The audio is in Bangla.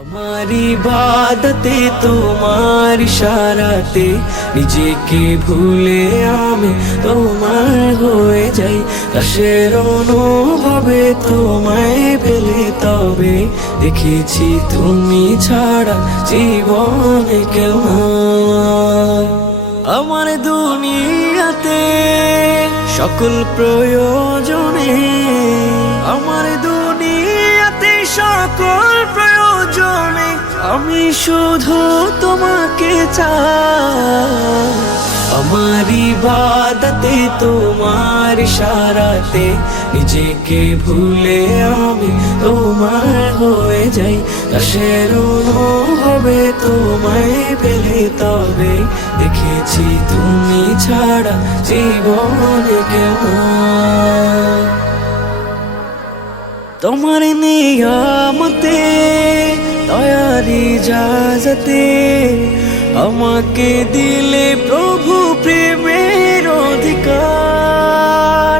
আমার ইবাদতে তোমার ইশারাতে নিজেকে ভুলে আমি তোমার হয়ে যাই। দাসের অনুভবে তোমায় পেলে তবে দেখেছি তুমি ছাড়া জীবনে কেউ নাই। আমার দুনিয়াতে সকল প্রয়োজনে, আমার দুনিয়াতে সকল প্রয়োজনে আমি শুধু তোমাকে চাই। আমার ইবাদতে তোমার ইশারাতে নিজেকে ভুলে আমি তোমার হয়ে যাই। দাসের অনুভবে তোমায় পেলে তবে দেখেছি তুমি ছাড়া জীবনে কেউ নাই। তোমার নিয়ামতে দয়ার ইজাজতে আমাকে দিলে প্রভু প্রেমের অধিকার।